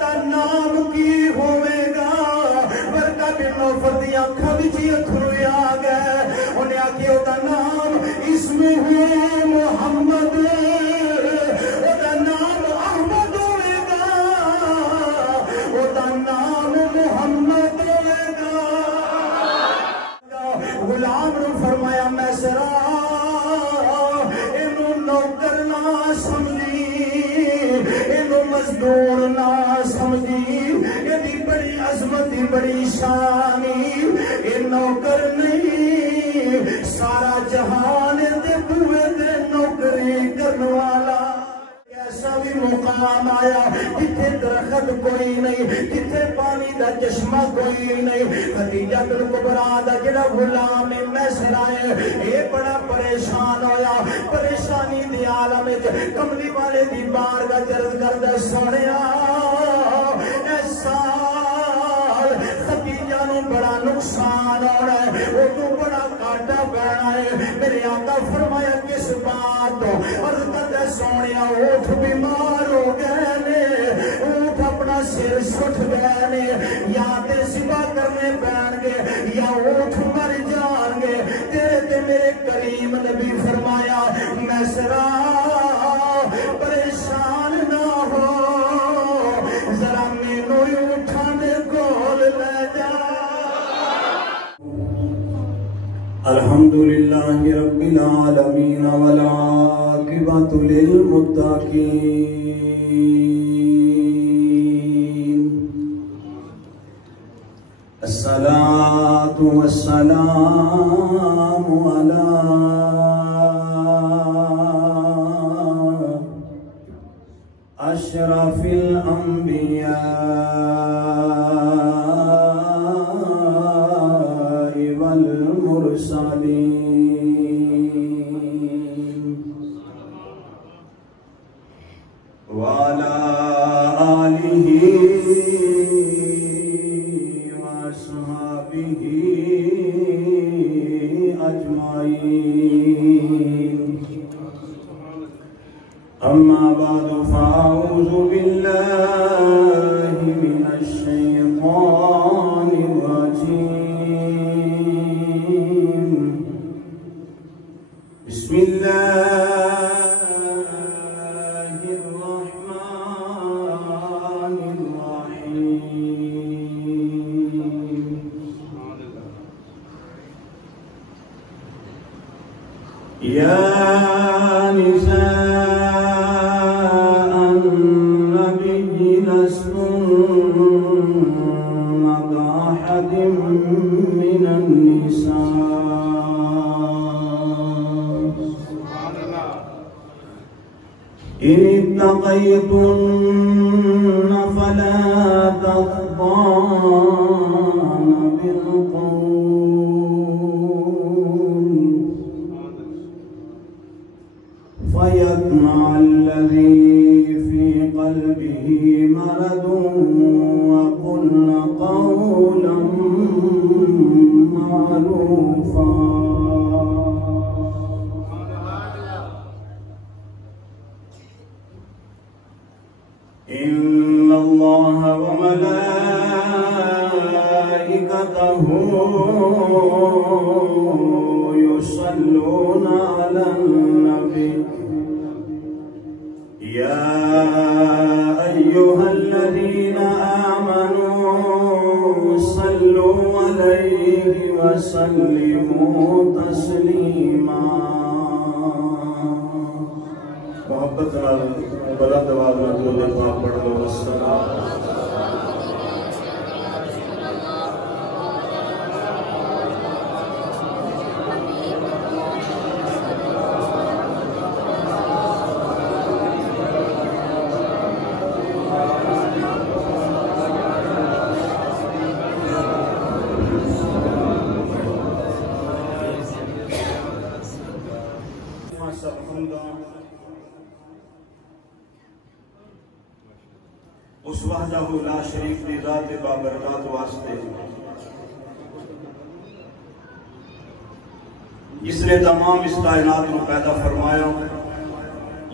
دا نام کی ہوئے گا؟ برکت بن نوفل دی آنکھاں وچ اتھرو آ گئے. انہیں آکھیا دا نام اسمہ محمد، دا نام احمد ہوئے گا، دا نام محمد ہوئے گا. غلام نے فرمایا میسرا اینو نوکر نہ سمجھی، اینو مزدور نہ سمجھی، یہ بڑی عظمت دی بڑی شانی، یہ نوکر نہیں سارا جہان دے بوئے دے نوکری کرنے والا. ایسا بھی مقام آیا جتھے درخت کوئی نہیں، جتھے پانی دا چشمہ کوئی نہیں. خدیجہ الکبریٰ دا جڑا غلام میسرا ہے یہ بڑا پریشان ہویا. پریشانی دی عالم وچ کملی والے دی بارگاہ عرض کردا سونیا اے سال خدیجہ نو بڑا نقصان ہونا ہے، وہ تو بڑا گھاٹا پینا ہے. میرے آقا فرمایا کس بات تو؟ عرض کردا سونیا اٹھ بیمار ہو گئے نے، اٹھ اپنا سر سٹھ گئے نے، یا تے سبا کرنے پین گے یا اٹھ مر جان گے. تیرے تے میرے کریم نبی فرمایا میسرا پریشان نہ ہو، ذرا مینوں اٹھانے کول لے جا. الحمدللہ رب العالمین والعاقبۃ للمتقین، الصلاۃ والسلام علی اشرف الانبیاء والمرسلین وعلى آلہ وصحبہ اجمعین. اما بعد فاعوذ باللہ من الشیطان الرجیم. بسم اللہ الرحمن الرحیم. یا نساء النبی لستن كأحد من النساء إن اتقيتن فلا تخضعن بالقول فيطمع الذي في قلبه مرض وقلن قولا معروفا. إن الله وملائكته يصلون على النبي يا أيها الذين آمنوا صلوا عليه وسلموا تسليما. محبت بلند آواز میں درود پاک پڑھ لو. السلام اس وحدہ لا شریف دی ذات بابرکات واسطے جس نے تمام اس کائنات کو پیدا فرمایا،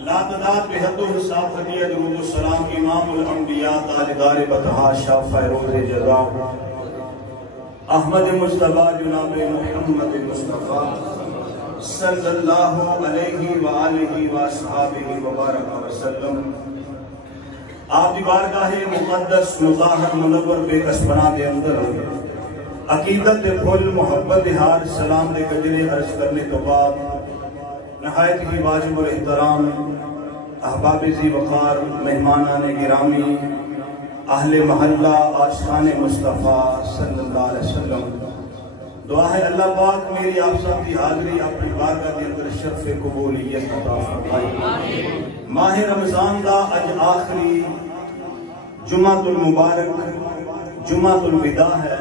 لا تعداد بحد و حساب خدیہ درود السلام امام الانبیاء تاجدار بطحا شاہ فیروز جزا احمد مصطفیٰ جناب محمد مصطفیٰ صلی اللہ علیہ وآلہ وآصحابہ وبارک وسلم. آپ دی بارگاہ مقدس مظاہر منور بے کسبنا دے اندر عقیدت دے پھول محبت ہار سلام دے گجرے عرض کرنے تو بعد نہایت ہی واجب الاحترام احباب ذی وقار مہمانان گرامی اہل محلہ عاشقان مصطفیٰ صلی اللہ علیہ وسلم، دعا ہے اللہ پاک میری آپ سب کی حاضری اپنی بارگاہ کے اندر شرف قبولیت عطا فرمائے. ماہ رمضان دا اج آخری جمعۃ المبارک جمعۃ الوداع ہے.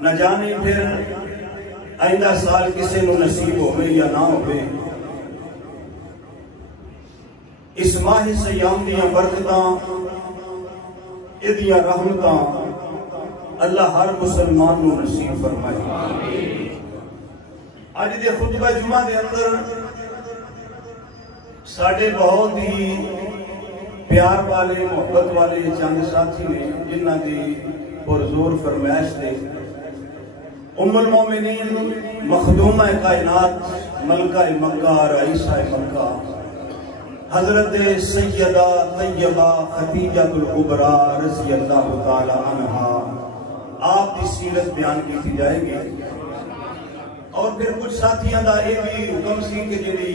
نہ جانے پھر آئندہ سال کسی نو نصیب ہوئے یا نہ ہوئے. اس ماہ سیام دیاں برکتاں ادیاں رحمتاں اللہ ہر مسلمان نو نصیب فرمائے. آج دے خطبہ جمعہ دے اندر ساڑھے بہت ہی پیار والے محبت والے چند ساتھی نے جنہ دی پرزور فرمائش دے ام المومنین مخدومہ کائنات ملکہ مکہ رئیسہ مکہ حضرت سیدہ طیبہ خدیجہ الکبریٰ رضی اللہ تعالی عنہا آپ کی سیرت بیان کی تھی جائے گی. اور پھر کچھ ساتھیاں دا یہ بھی حکم سی کہ جنہی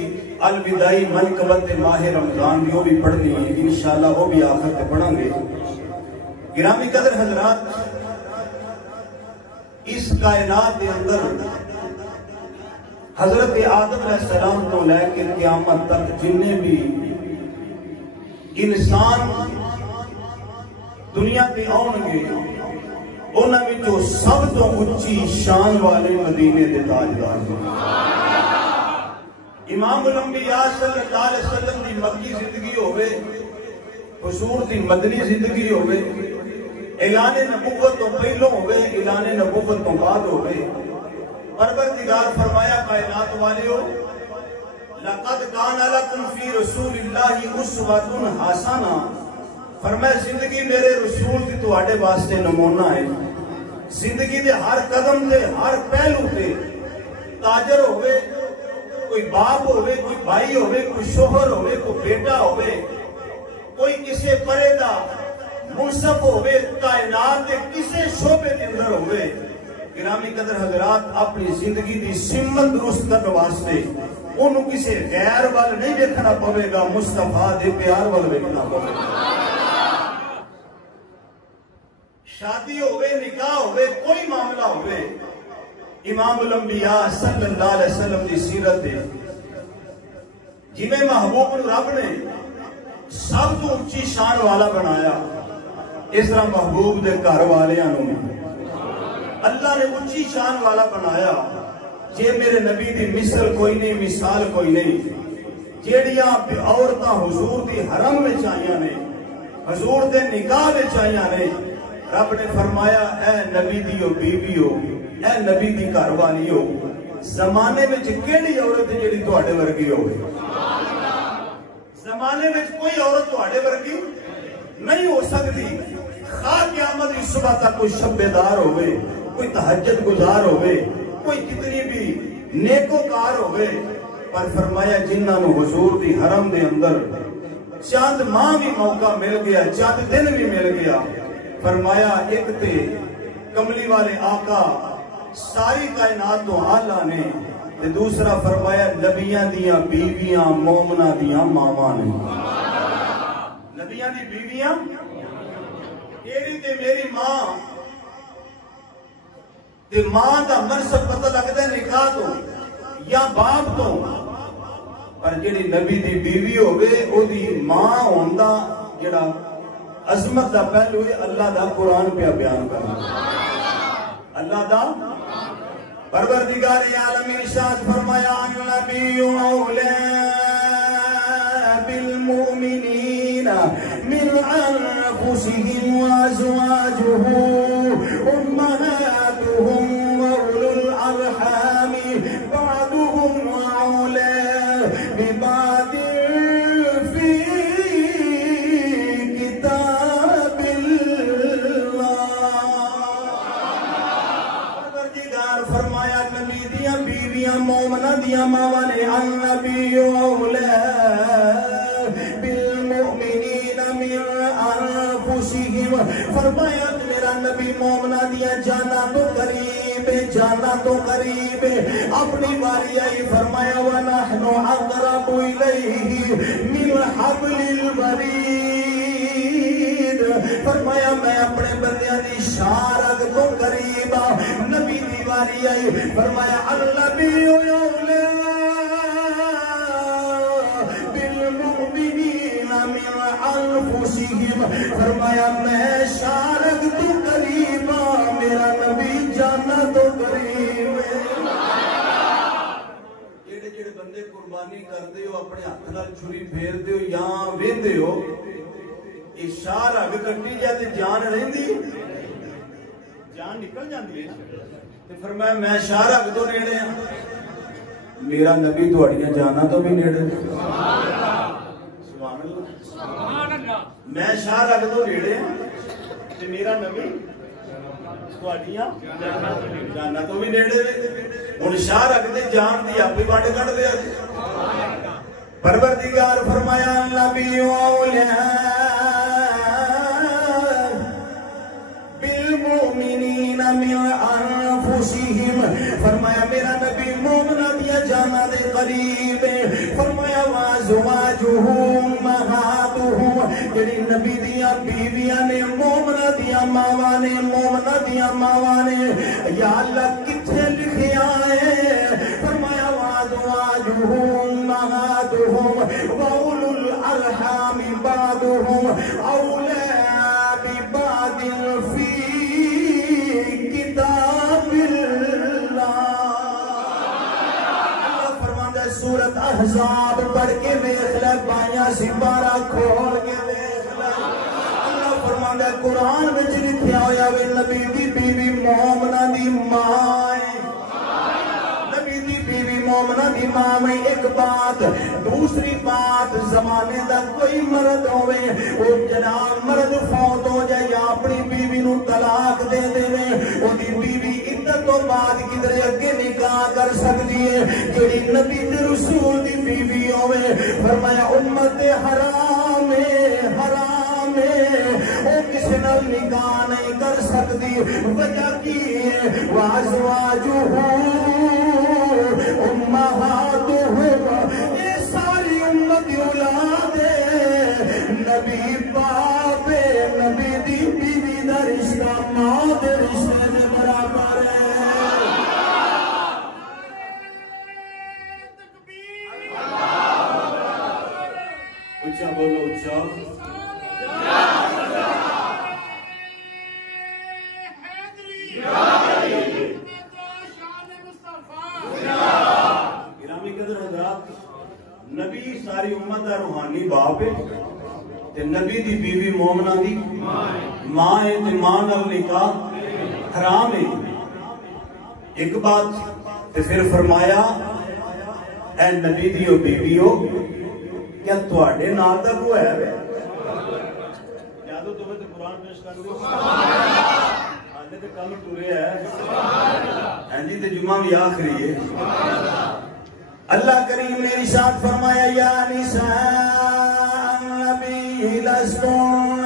الوداعی منقبت ماہ رمضان بھی وہ بھی پڑھنی انشاءاللہ وہ بھی آخر تے پڑھیں گے. گرامی قدر حضرات، اس کائنات کے اندر حضرت آدم علیہ السلام تو لے کے قیامت تک جننے بھی انسان دنیا پہ آؤں گے انہاں وچوں سب تو اچھی شان والے مدینے دے تاجدار ہیں. امام الانبیاء صلی اللہ علیہ وسلم دی مکی زندگی ہوئے، حضور دی مدنی زندگی ہوئے، اعلان نبوت تو پہلوں ہوئے، اعلان نبوت تو بعد ہوئے. پروردگار فرمایا کائنات والیو لقد کان لکم فی رسول اللہ اسوۃ حسنہ، فرمایا زندگی میرے رسول دی تواڈے واسطے نمونہ ہے. زندگی دے ہر قدم تے ہر پہلو تے تاجر ہوئے، کوئی باپ ہوئے، کوئی بھائی ہوئے، کوئی شوہر ہوئے، کوئی بیٹا ہوئے، کوئی کسے پرے دا منصف ہوئے، کائنات دے کسے شعبے کے اندر ہوئے. گرامی قدر حضرات، اپنی زندگی دی سمت درست کرنے واسطے انہوں کسے غیر وال نہیں دیکھنا پوے گا، مصطفیٰ دے پیار وال دیکھنا پوے گا. شادی ہوئے، نکاح ہوئے، کوئی معاملہ ہوئے، امام الانبیاء صلی اللہ علیہ وسلم دی سیرت ہے جنہیں محبوب رب نے سب تو اونچی شان والا بنایا. اس طرح محبوب دے گھر والے اللہ نے اونچی شان والا بنایا. جے میرے نبی دی مثل کوئی نہیں، مثال کوئی نہیں. جیڑیاں عورتاں حضور دی حرم میں چاہیاں نے، حضور دے نکاح میں چاہیاں نے، رب نے فرمایا اے نبی دیو بیویو، اے نبی دی گھر والیو، زمانے میں کیڑی عورت جیڑی تواڈے ورگی ہوئے؟ زمانے میں کوئی عورت تواڈے ورگی نہیں ہو سکتی. خواہ قیامت اس صبح تک کوئی شبیدار ہوئے، کوئی تہجد گزار ہوئے، کوئی کتنی بھی نیکوکار ہوئے، پر فرمایا جنہاں نو حضور دی حرم دے اندر چاند ماہ بھی موقع مل گیا، چاند دن بھی مل گیا. فرمایا ایک تے کملی والے آقا ساری کائنات تو آلہ نے، تے دوسرا فرمایا نبیاں دیاں بیویاں مومنہ دیاں ماما نے. نبیاں دی بیویاں تیری تے میری ماں، تے ماں دا منصب پتہ لگتا ہے نکاح تو یا باپ تو، پر جڑی نبی دی بیوی ہوئے او دی ماں ہوندا جڑا عظمت دا پہلو ہے اللہ دا قرآن پہ بیان کرنا. اللہ دا پروردگار عالم ارشاد فرمایا النبی اولا بالمؤمنین من انفسهم وازواجه امهاتهم واولو الارحام بعضهم اولى ببعض دیاں مومنہ دیاں ماواں نے النبی اولا بالمؤمنین من انفسہم فرمایا میرا نبی مومنہ دیاں جانا تو قریب جانا تو قریب اپنی باری آئی فرمایا وَنَحْنُ أَقْرَبُ إِلَيْهِ مِنْ حَبْلِ الْوَرِيدِ فرمایا میں اپنے بندیاں دی شارک تو قریب نبی دی باری آئی فرمایا النبی اولا بالمؤمنین من انفسہم فرمایا میں شارک تو قریب میرا نبی جانا تو قریب جڑے جڑے بندے قربانی کردے ہو اپنے ہاتھ نال چھری پھیردے ہو یا ویندے ہو یہ شار اگ کٹی جاتی جان رہندی جان نکل جاندی ہے تے فرمایا میں شار اگ تو نیڑے ہاں میرا نبی تہاڈیاں جاناں تو بھی نیڑے سبحان اللہ سبحان اللہ میں شار اگ تو نیڑے ہاں تے میرا نبی تہاڈیاں جاناں تو بھی نیڑے ہن شار اگ تے جان دی آپ ہی وڈ کڈ دے پروردگار فرمایا نبی اولا بالمؤمنین من انفسہم فرمایا میرا نبی مومنہ دیا جانا دے قریب فرمایا وازواجہ امہاتہم جڑی نبی دیا بیویاں نے مومنہ دیا ماواں نے مومنہ دیا ماواں نے یا اللہ کتھے لکھے آئے فرمایا وازواجہ امہاتہم وَأُولُو الْأَرْحَامِ بَعْضُهُمْ أَوْلَىٰ بِبَعْضٍ فِي کتاب اللہ فرماندہ سورت احزاب پڑھ کے ویکھ لے بائیاں سپارہ کھول کے ویکھ لے اللہ فرماندہ قرآن وچ لکھیا ہویا وے نبی دی بیوی مومنہ دی ماں نبی دی بیوی مومنہ دی ماں میں ایک بات دوسری بات زمانے دا کوئی مرد ہوئے وہ جناب مرد فوت ہو جائے یا اپنی بیوی نو طلاق دے دے وہ دی بیوی عدت تو بعد کدھر اگے نکاح کر سکتی ہے جڑی نبی تے رسول دی بیوی ہوئے فرمایا امت حرام حرام وہ کسی نال نکاح نہیں کر سکتی وجہ کی ہے وازواجہ امہاتہم یہ ساری امت اولاد نبی باپ نبی دی بیوی دا رشتہ ماں دے رشتے دے برابر ہے اچھا بولو اچھا نبی ساری امت دا روحانی باپ ہے تے نبی دی بیوی مومنہ دی ماں ہے تے ماں نال نکاح حرام ہے ایک بات تے پھر فرمایا اے نبی دیو بیویو کیا تواڈے نال دا کوئی ہے یادو تمہیں تے قرآن پیش کر دو آنے تے کم ٹورے ہے ہاں جی تے جمعہ بھی آخری ہے اللہ کریم نے ارشاد فرمایا یا نساء النبی لستن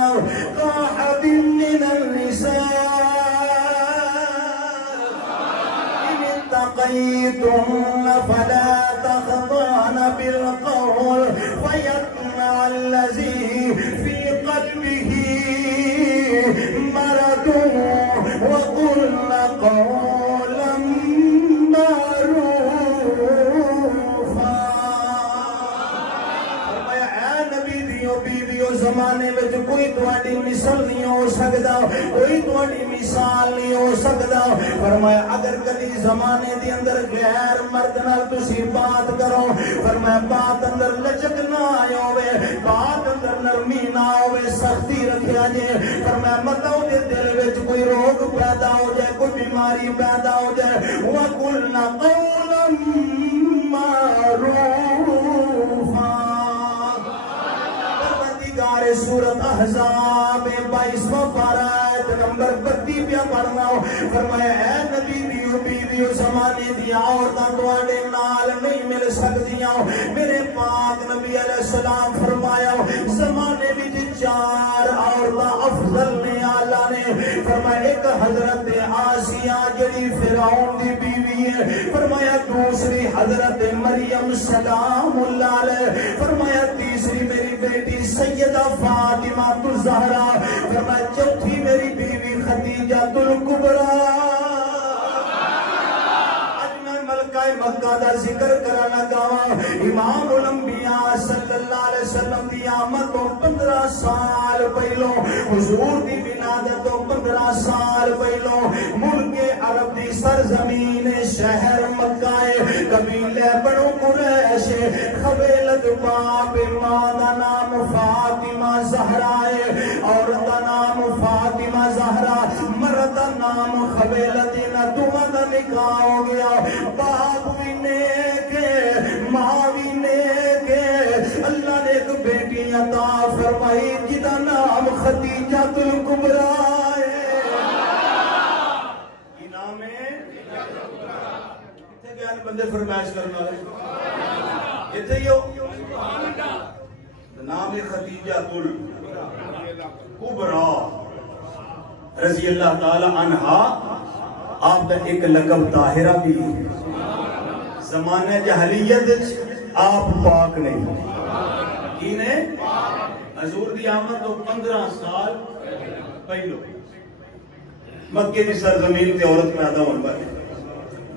كأحد من النساء إن اتقيتن فلا تخضعن بالقول فيطمع الذي في قلبه مرض وقلن قولا زمانے میں کوئی تواڈی مثال نہیں ہو سکتا کوئی تواڈی مثال نہیں ہو سکتا فرمایا اگر کدی زمانے دے اندر غیر مرد نال تسی بات کرو فرمایا بات اندر لچک نہ آئے ہوئے بات اندر نرمی نہ ہوئے سختی رکھیا جے فرمایا مطلب دے دل وچ کوئی روگ پیدا ہو جائے کوئی بیماری پیدا ہو جائے وَقُلْنَا قَوْلًا مَعْرُوفًا سورت احزاب 22واں پارہ آیت نمبر 32 پیا پڑھنا فرمایا اے نبی دیو بیوی زمانے دی عورتاں تواڈے نال نہیں مل سکدیاں میرے پاک نبی علیہ السلام فرمایا زمانے وچ چار عورتاں افضل نے اعلیٰ نے فرمایا ایک حضرت آسیہ جڑی فرعون دی بیوی ہے فرمایا دوسری حضرت مریم سلام اللہ علیہ فرمایا تیسری میری بیٹی سیدہ فاطمہ الزہرا فرمایا چوتھی میری بیوی خدیجہ الکبریٰ مکہ دا ذکر کرانا گاواں امام الانبیاء صلی اللہ علیہ وسلم دی آمد تو 15 سال پہلو حضور دی ولادت تو 15 سال پہلو ملک عرب دی سرزمین شہر مکہ قبیلے بنو قریش خویلد باپ ماں دا نام فاطمہ زہرا ہے عورت دا نام فاطمہ زہرا مرد دا نام خویلد دوواں دا نکاح ہو گیا باپ بھی نیک ماں بھی نیک اللہ نے ایک بیٹی عطا فرمائی جدا نام خدیجہ الکبریٰ ہے کی نام ہے کتنے گئے بندے فرمائش کرنا ہے اتنے ہی ہو نام خدیجہ الکبریٰ رضی اللہ تعالی عنہا آپ کا ایک لقب طاہرہ بھی زمانہ جہلیت آپ پاک نہیں کی نے حضور دی آمد تو 15 سال پہلو مکے دی سرزمین تے عورت پیدا ہونے والے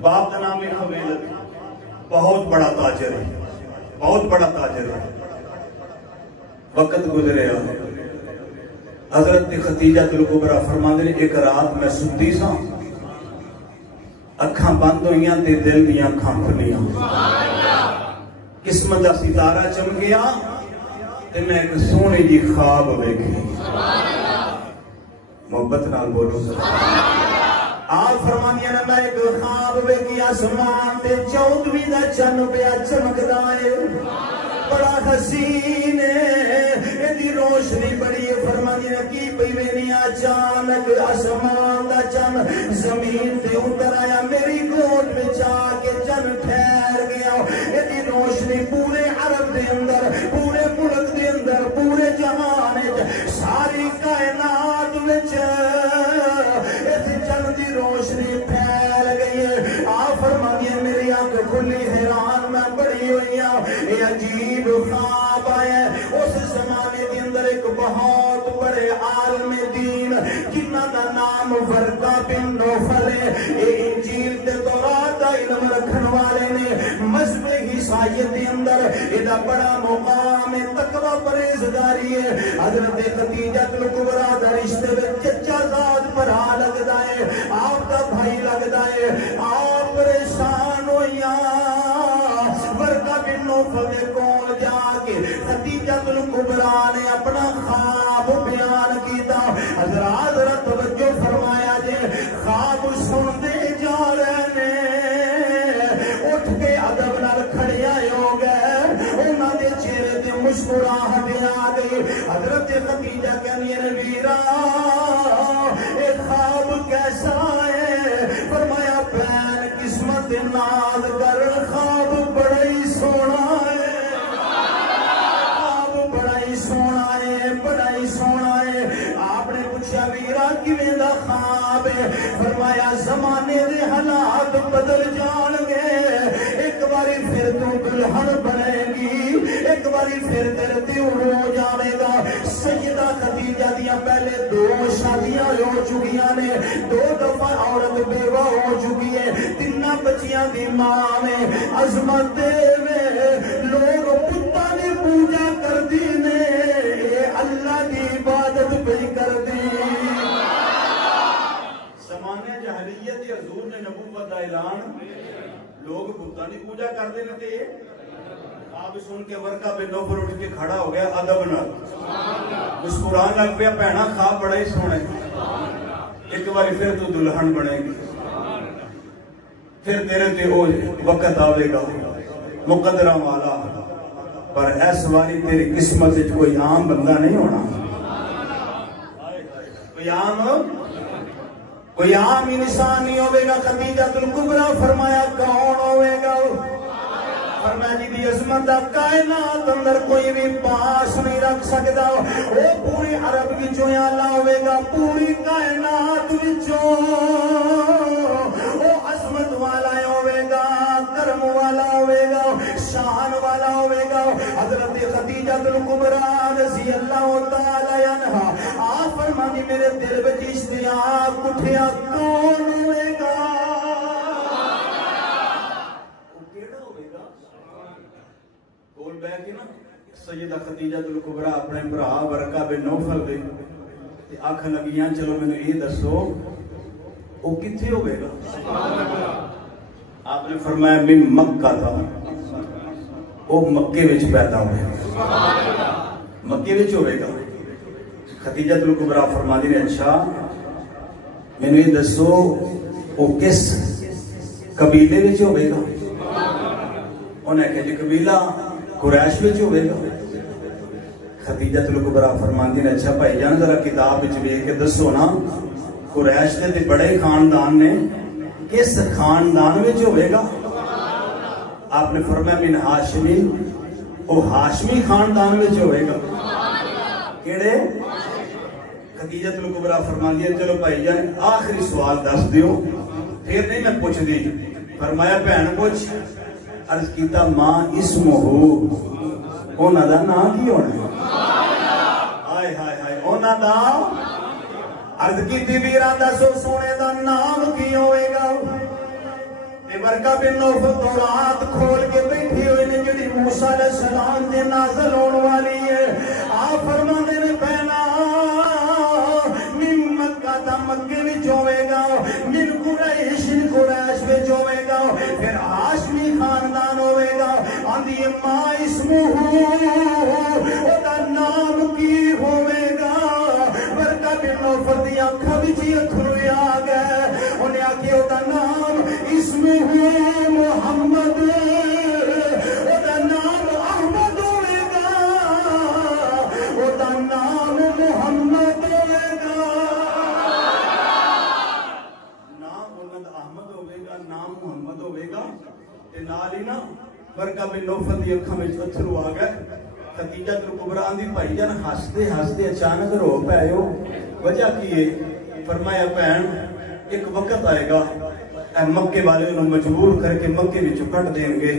باپ کا نام ہے خویلد بہت بڑا تاجر ہے بہت بڑا تاجر ہے وقت گزرے حضرت خدیجہ الکبریٰ فرماندے نے ایک رات میں ستی سا اکھاں بند ہوئیاں تے دل دیاں اکھاں کھلیاں قسمت دا ستارہ چمکیا تے میں ایک سونے جی خواب ویکھی محبت نال بولو آپ فرمانیاں نے میں ایک خواب ویکھی آسمان تے 14ویں دا چن پیا چمکدا ہے بڑا حسین ہے ایدی روشنی بڑی فرمانی نے کی پہوینی اچانک آسمان دا چن زمین تے اتر آیا میری گود میں جا کے چن ٹھہر گیا ایدی روشنی پورے عرب دے اندر پورے ملک دے اندر پورے جہان ساری کائنات وچ ایدی چن دی روشنی پھیل گئی ہے آپ فرمانی ہے میری آنکھ کھلی حیران میں بڑی ہوئی ہوں یہ عجیب خواب آئے اس زمانے کے اندر ایک بہت بڑے عالم دین جنہ دا نام ورقہ بن نوفل ہے یہ انجیل تے تورات دا علم رکھن والے نے مذہب عیسائیت کے اندر یہ بڑا مقام تقوی پرہیزگاری ہے حضرت خدیجہ الکبریٰ دا رشتے میں چچا زاد بھرا لگدا ہے آپ دا بھائی لگدا ہے آپ پریشان ہوئیاں ورقہ بن نوفل دے کول جا کے خدیجہ الکبریٰ نے اپنا خواب بیان کیتا حضرات توجہ فرمایا جے خواب سن دے جا رہے نے اٹھ کے ادب نال کھڑے آئے ہو گئے انہاں دے چہرے تے مسکراہٹ آ گئی حضرت خدیجہ کہنی ہے ویرا اے خواب کیسا ہے فرمایا بہن قسمت ناز کر خواب بڑا ہی سونا ہے خواب بڑا ہی سونا ہے بڑا ہی سونا ہے آپ نے پوچھا ویرا کیویں دا خواب ہے فرمایا زمانے دے حالات بدل جان گے ایک باری پھر تو دلہن بنے گی ایک باری پھر تیرے دیو رو جانے گا سیدہ خدیجہ دیا پہلے 2 شادیاں ہو چکیاں نے 2 دفعہ عورت بیوہ ہو چکی ہے 3 بچیاں دی ماں میں عظمت دے لوگ پتا نے پوجا کر دی نے اللہ کی عبادت پہ کر دی زمانے جہلیت حضور نے نبوت کا اعلان لوگ پتا نہیں پوجا کر دے تے آپ سن کے ورقہ بن نوفل اٹھ کے کھڑا ہو گیا ادب نال مسکران لگ پیا بہنا خواب بڑا ہی سونا ہے ایک باری پھر تو دلہن بنے گی پھر تیرے تے وہ وقت آوے گا مقدرہ والا پر ایس واری تیری قسمت کوئی عام بندہ نہیں ہونا کوئی عام کوئی عام انسان نہیں ہوئے گا. خدیجۃ الکبریٰ فرمایا کون ہوئے گا؟ فرمایا جی دی عظمت دا کائنات اندر کوئی بھی پاس نہیں رکھ سکتا. وہ پوری عرب وچوں اللہ ہوئے گا، پوری کائنات وچوں وہ عظمت والا ہوئے گا، کرم والا ہوئے گا، شان والا ہوئے گا. حضرت خدیجۃ الکبریٰ رضی اللہ تعالی عنہا آپ فرمانی میرے دل وچ اشتیاق اٹھیا کون ہوئے گا؟ کول بہ کے نا سیدہ خدیجۃ الکبریٰ اپنے برا ورقہ بن نوفل دے تے آکھن لگیاں چلو مینوں یہ دسو او کتھے ہوئے گا؟ آپ نے فرمایا من مکہ تھا، او مکے وچ پیدا ہوئے گا، مکے وچ ہوئے گا. خدیجۃ الکبریٰ فرماتی نے اچھا مینوں یہ دسو او کس قبیلے وچ ہوئے گا؟ انہیں کہا جی قبیلہ قریش وچ ہوئے گا. خدیجۃ الکبریٰ فرماندی نے اچھا بھائی جان ذرا کتاب وچ ویکھ کے دسو نا قریش دے تے بڑے خاندان نے کس خاندان وچ ہوئے گا؟ آپ نے فرمایا من ہاشمی، او ہاشمی خاندان وچ ہوئے گا. کیڑے؟ خدیجۃ الکبریٰ فرماندی ہے چلو بھائی جان آخری سوال دس دیو پھر نہیں میں پوچھ دی. فرمایا بہن پوچھ. عرض کیتا ماں اسمہ اونا دا نام کی ہونا ہے؟ آئے ہائے ہائے اونا دا. عرض کیتی بیرہ دسو سونے دا نام کی ہوئے گا؟ ورقہ بن نوفل دورات کھول کے بیٹھی ہوئے نے جڑی موسیٰ علیہ السلام دے نازل ہونے والی ہے. آپ فرماندے نے پہنا من مکہ دا مکے وچ ہوئے گا، من قریش قریش وچ ہوئے گا، پھر ہاشمی خاندان ہوئے گا. آندھی ماں اسمہ او دا نام کی ہوئے گا؟ ورقہ بن نوفل دی آنکھاں وچ اتھرو آ گئے. انہیں آکھیا او دا نام اسمہ محمد، او دا نام احمد ہوئے گا، او دا نام محمد ہوئے گا. نام احمد ہوئے گا، نام محمد ہوئے گا. تے نال ہی نا ورقہ بن نوفل دی اکھاں وچ اتھرو آ گئے. خدیجۃ الکبریٰ آندی بھائی جان ہستے ہستے اچانک رو پئے ہو، وجہ کی ہے؟ فرمایا بہن ایک وقت آئے گا مکے والے انہوں مجبور کر کے مکے بھی چکٹ دیں گے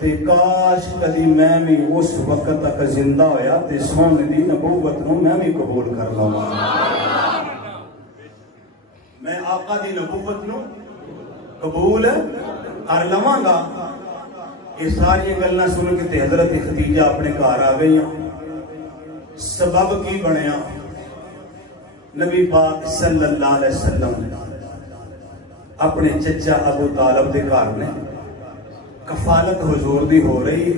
تے کاش کدی میں بھی اس وقت تک زندہ ہویا تے سونے دی نبوت نو میں بھی قبول کر لوں. میں آقا دی نبوت نو قبول کر لواں گا. یہ ساری گلاں سن کے تے حضرت خدیجہ اپنے گھر آ گئی. سبب کی بنیا؟ نبی پاک صلی اللہ علیہ وسلم اپنے چچا ابو طالب دے گھر نے کفالت حضور دی ہو رہی.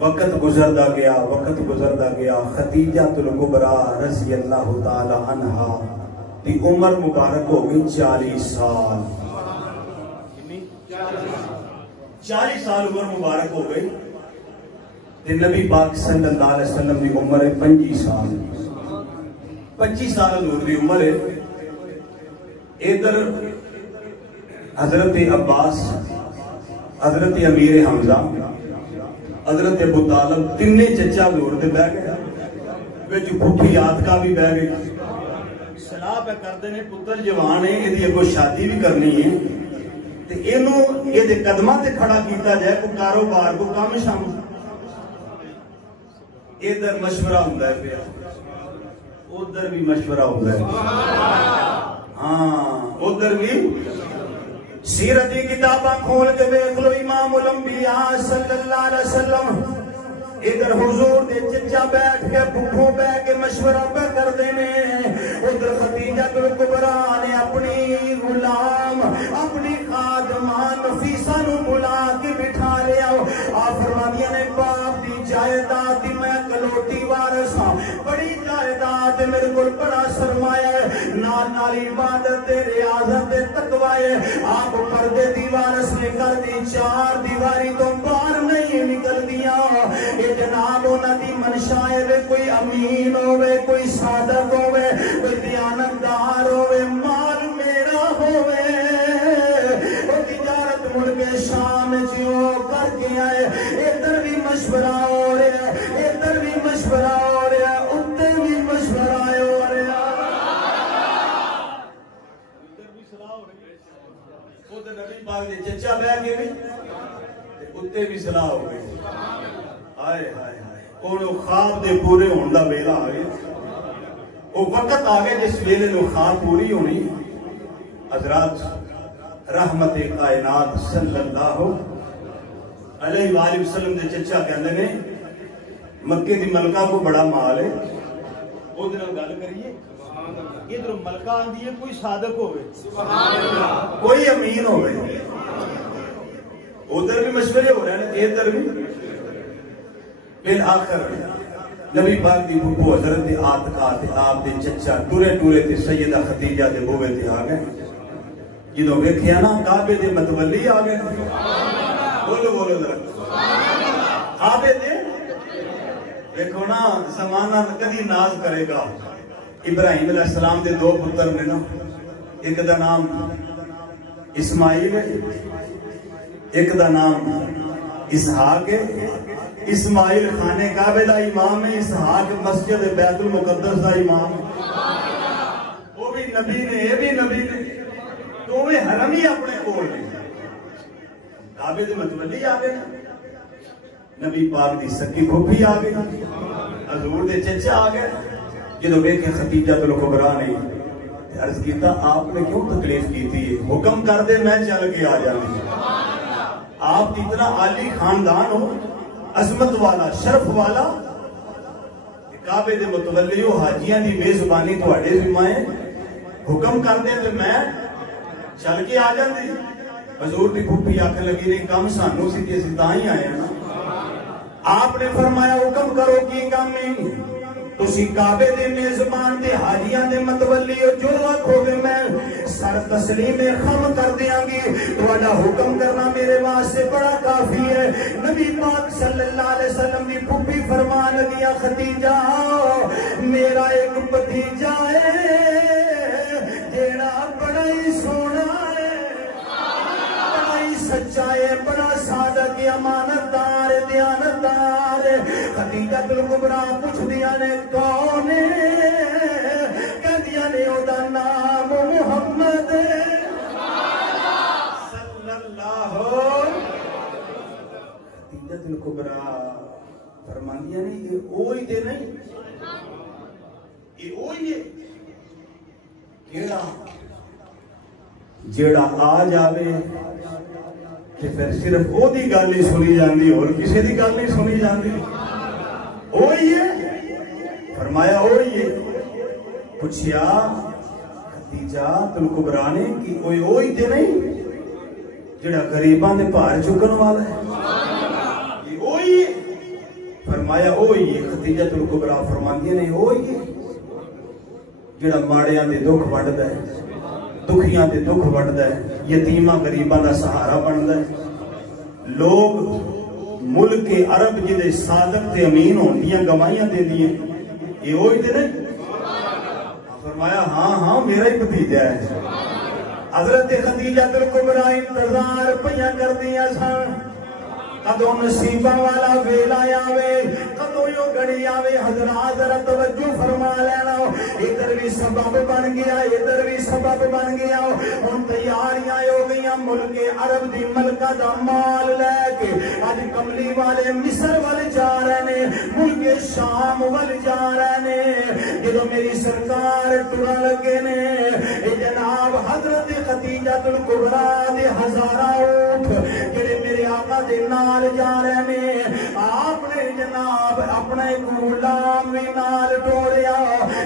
وقت گزردا گیا، وقت گزردا گیا. خدیجہ الکبریٰ رضی اللہ تعالی عنہا دی عمر مبارک ہو گئی 40 سال. 40 سال عمر مبارک ہو گئی. تے نبی پاک صلی اللہ علیہ وسلم دی عمر ہے 25 سال. 25 سال حضور دی عمر ہے. ادھر حضرت عباس، حضرت امیر حمزہ، حضرت ابو طالب تینے چچا حضور دے بہ گئے. وچ پھوپھی آتکا بھی بہ گئی. صلاح پہ کردے نے پتر جوان ہے یہ اگوں شادی بھی کرنی ہے تے اینوں یہ دے قدماں تے کھڑا کیتا جائے کو کاروبار کو کام شام. ادھر مشورہ ہوندا ہے پیا، ادھر بھی مشورہ ہوتا ہے. ہاں ادھر بھی سیرتی کتاباں کھول کے دیکھ لو. امام الانبیاء صلی اللہ علیہ وسلم ادھر حضور دے چچا بیٹھ کے بھوکھوں بہ کے مشورہ پہ کر دینے. ادھر خدیجہ الکبریٰ نے اپنی غلام اپنی خادمہ نفیسہ نو بلا کے بٹھا لیا. آپ فرمانیاں نے باپ دی جائیداد دی میں کلوٹی وارث ہاں، بڑی جائیداد میرے کو بڑا سرمایہ ہے، نال نال عبادت ریاضت تقوی ہے. آپ پردے دی وارث نے کر دی، چار دیواری تو باہر نہیں نکل دیا. جناب انہاں دی منشا ہے کوئی امین ہوئے، کوئی صادق ہوئے، کوئی دیانتدار ہوئے، صلاح ہو رہی وہ تے نبی پاک دے چچا بیٹھ کے بھی تے اتے بھی صلاح ہو گئی ہائے ہائے ہائے او خواب دے پورے ہون دا ویلا آ گیا وہ وقت آ گیا جس ویلے نو خواب پوری ہونی حضرات رحمت کائنات صلی اللہ علیہ وآلہ وسلم دے چچا کہندے نے مکے دی ملکہ کو بڑا مال ہے وہ دن گل کریے ادھر ملکہ آندی ہے کوئی صادق ہوئے کوئی امین ہوئے ادھر بھی مشورے ہو رہے ہیں ادھر بھی بالآخر نبی پاک دی بھوپو حضرت آتقا تے آپ دے چچا ٹورے ٹورے تے سیدہ خدیجہ دے بوے تے آ گئے جدوں ویکھیا نا کعبے دے متولی آ گئے بولو بولو ذرا کعبے دے دیکھو نا زمانہ کدی ناز کرے گا ابراہیم علیہ السلام دے دو پتر نے نا ایک دا نام اسماعیل ہے ایک دا نام اسحاق ہے اسماعیل خانے کعبے دا امام ہے اسحاق مسجد بیت المقدس دا امام ہے وہ بھی نبی نے یہ بھی نبی نے تو وہ حرم ہی اپنے کول نے کعبے دے متولی آ گئے نبی پاک دی سکی پھوپھی آ گئی حضور دے چچا آ گئے جدو ویکھے خدیجہ الکبریٰ نے عرض کیتا آپ نے کیوں تکلیف کی تھی حکم کر دے میں چل کے آ جاؤں آپ اتنا عالی خاندان ہو عظمت والا شرف والا کعبے دے متولی ہو حاجیاں دی میزبانی تواڈے ذمہ ہے حکم کر دے تو میں چل کے آ جاندی حضور دی پھوپھی آکھن لگی نہیں کم سانو سی تے اسی تاں ہی آئے ہیں نا آپ نے فرمایا حکم کرو کی کام ہے تسی کعبے دے میزبان دے حاجیاں دے متولی ہو جو آکھو گے میں سر تسلیم خم کر دیاں گی تواڈا حکم کرنا میرے واسطے بڑا کافی ہے نبی پاک صلی اللہ علیہ وسلم دی پھوپھی فرمان لگیا خدیجہ میرا ایک بھتیجا ہے جیڑا بڑا ہی سونا ہے بڑا ہی سچا ہے بڑا صادق امانتدار دیانتدار خدیجہ الکبریٰ پوچھ دیا نے کون ہے کہہ دیا نے او دا نام محمد صلی اللہ خدیجہ الکبریٰ فرمان دیا نہیں یہ اوہی تے نہیں یہ اوہی ہے جیڑا آ جاوے کہ پھر صرف او دی گل ہی سنی جاندی اور کسی دی گل نہیں سنی جاندی اوہی ہے فرمایا اوہی ہے پوچھیا خدیجہ الکبریٰ نے کہ اوہی تے نہیں جیڑا غریباں دے بھار چکن والا ہے یہ اوہی ہے فرمایا اوہی ہے خدیجہ الکبریٰ فرماندی نہیں اوہی ہے جڑا ماڑیاں دے دکھ وڈدا ہے دکھیاں دے دکھ وڈدا ہے یتیماں غریباں دا سہارا بندا ہے لوگ ملک عرب جدے صادق تے امین ہوندیاں گواہیاں دیندیاں یہ وہی تے نہیں فرمایا ہاں ہاں میرا ہی بھتیجا ہے حضرت خدیجہ الکبریٰ انتظار پیاں کردیاں سن کدو نصیبہ والا ویلا آوے کدو یو گھڑی آوے حضرات ذرا توجہ فرما لینا ادھر بھی سبب بن گیا ادھر بھی سبب بن گیا ان تیاریاں ہو گئیاں ملک عرب دی ملکہ دا مال لے کے آج کملی والے مصر والے جا رہے نے ملک شام والے جا رہے نے جدو میری سرکار ٹرا لگے نے جناب حضرت خدیجہ الکبریٰ دے ہزارہ اونٹ جڑے میرے آقا دے نال جا رہے ہیں آپ نے جناب اپنا ایک غلام بھی نال ٹوریا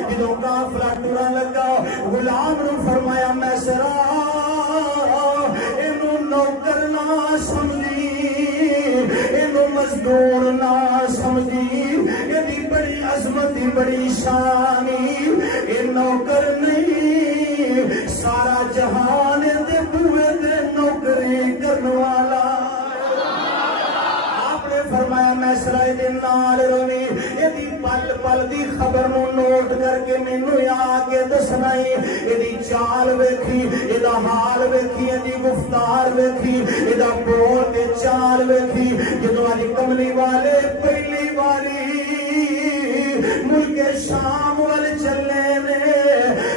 جدوں قافلہ ٹرا لگا غلام نے فرمایا میں سرا اینو نوکر نہ سمجھی اینو مزدور نہ سمجھی یہ بڑی عظمت بڑی شانی اے نوکر نہیں سارا جہان دے بوئے دے نوکری کرنے والا فرمایا میں سرائے دے نال روی یہ دی پل پل دی خبر نو نوٹ کر کے میں نو یا کے دسنائی یہ دی چال ویکھی یہ دا حال ویکھی یہ دی گفتار ویکھی یہ دا بول کے چال ویکھی جدو آج کملی والے پہلی والی ملک شام والے چلے نے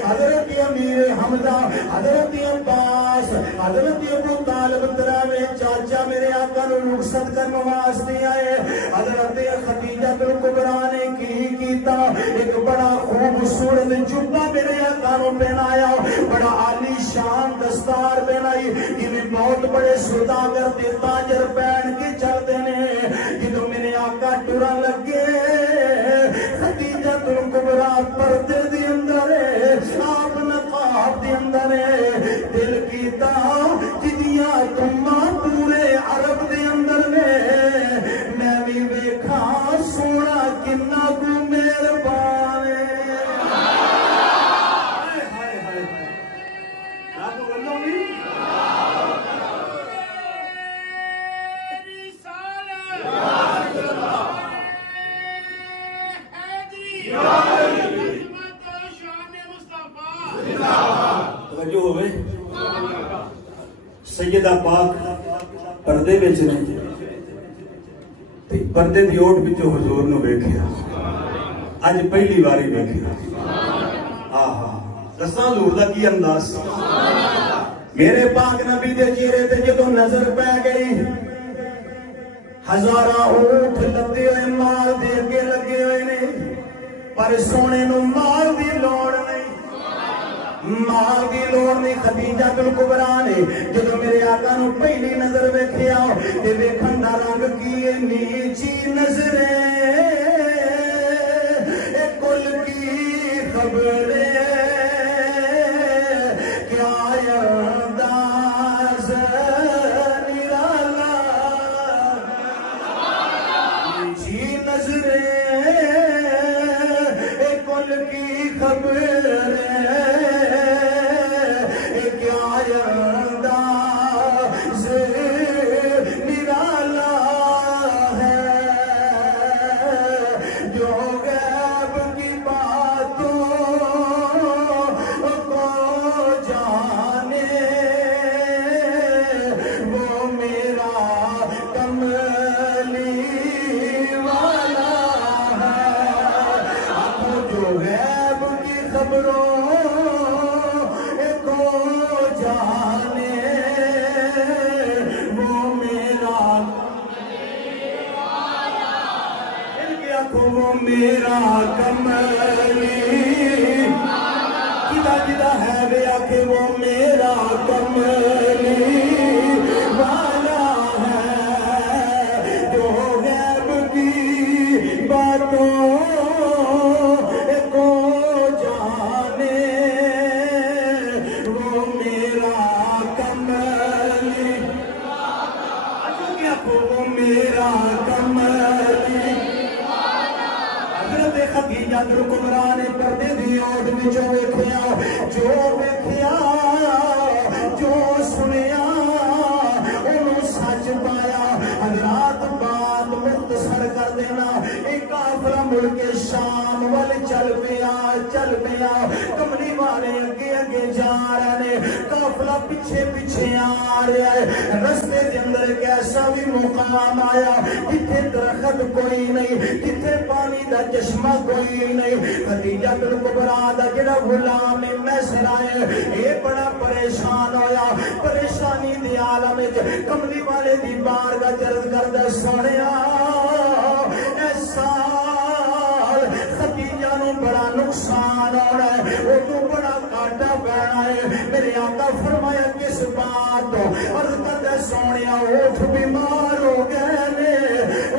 حضرت امیر حمزہ حضرت عباس حضرت ابو طالب تراوے چاچا میرے آقا نو رخصت کرنے واسطے آئے حضرت خدیجہ الکبریٰ نے کی کیتا ایک بڑا خوبصورت جبہ میرے آقا نو پہنایا بڑا عالی شان دستار پہنائی جنہیں بہت بڑے سوداگر تے تاجر پہن کے چلتے نے جدو میرے آقا ٹرن لگے خدیجہ الکبریٰ پردے دی اندر آپ نقاب دی اندر دل کیتا جدیاں تمہ پورے عرب دے اندر میں بھی ویکھا سونا کنا کو مہربان توجہ ہوئے سیدہ پاک پردے وچ نے تے پردے دی اوٹ وچوں حضور نو ویکھیا اج پہلی واری ویکھیا آہا دساں حضور دا کی انداز میرے پاک نبی دے چہرے تے جدوں نظر پہ گئی ہزاراں اونٹ لدے ہوئے مال دے کے لگے ہوئے نے پر سونے نو مال دی لوڑ نہیں مال دی لوڑ نہیں خدیجہ الکبریٰ نے جدو میرے آقا نو پہلی نظر ویکھیا تے ویکھن دا رنگ کی نیچی نظریں کل کی خبریں کیا انداز نرالا نیچی نظریں کل کی خبریں میرا کملی جدا جدا ہے بے آکھے وہ میرا کملی والا ہے جو غیب کی باتوں کو جانے وہ میرا کملی وہ میرا کملی خدیجہ الکبریٰ نے پردے دی اوٹ وچوں ویکھیا جو ویکھیا جو سنیا انہوں سچ پایا حضرات بات مختصر کر دینا ایک قافلہ مڑ کے شام وال چل پیا کملی والے اگے اگے جا رہے نے قافلہ پیچھے پیچھے آ رہا ہے رستے دے اندر ایک ایسا بھی مقام آیا جتھے درخت کوئی نہیں جتھے پانی دا چشمہ کوئی نہیں خدیجہ الکبریٰ دا جڑا غلام میسر آئے اے بڑا پریشان ہویا پریشانی دی عالم وچ کملی والے دی بارگاہ عرض کردا سونیا اے سال خدیجہ نو بڑا نقصان ہونا ہے او تو بڑا گھاٹا پینا ہے میرے آقا فرمایا کس بات تو عرض کردا سونیا اٹھ بیمار ہو گئے نے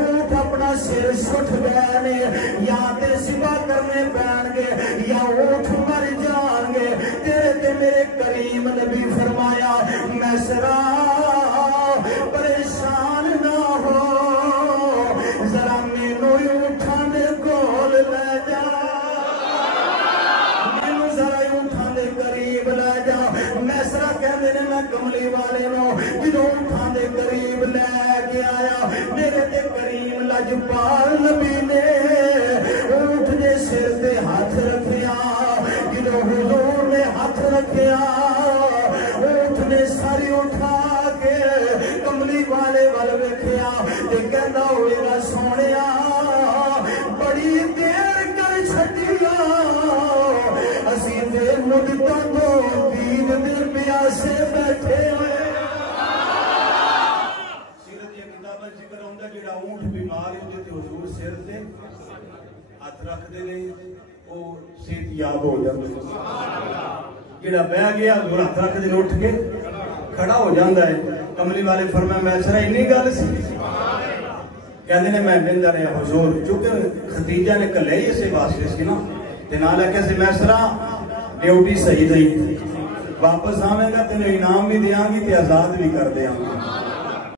اٹھ اپنا سر سٹ گئے نے یا تے سوا کرنے پین گے یا اٹھ مر جان گے تیرے تے میرے کریم نبی فرمایا میسرا پریشان نہ ہو ذرا مینوں اٹھانے کول لے جا مینوں ذرا اٹھانے قریب لے جا میسرا کہندے نے میں کملی والے نو جدوں اٹھانے قریب لے کے آیا میرے تے کریم لجپال نبی نے اونٹ دے سر تے ہاتھ رکھیا جدوں حضور نے ہاتھ رکھیا اونٹ نے ساری اٹھا کے کملی والے ول ویکھیا تے کہندا ہوئے گا سونیا بڑی دیر کر چھڈیا اسی تے مدتاں تو ہاتھ رکھتے ہیں وہ صحت یاب ہو جاتے جڑا بہ گیا حضور ہاتھ رکھ دے اٹھ کے کھڑا ہو جاتا ہے کملی والے فرمایا میں سر اینی گل سی کہتے ہیں میں بہتا رہا حضور چونکہ ختیجہ نے کلے ہی اسے واسطے سی نا نال آخیا سی میں سر ڈیوٹی صحیح دئی واپس آویں گا تینوں انعام بھی دیاں گی تے آزاد بھی کر دیاں گی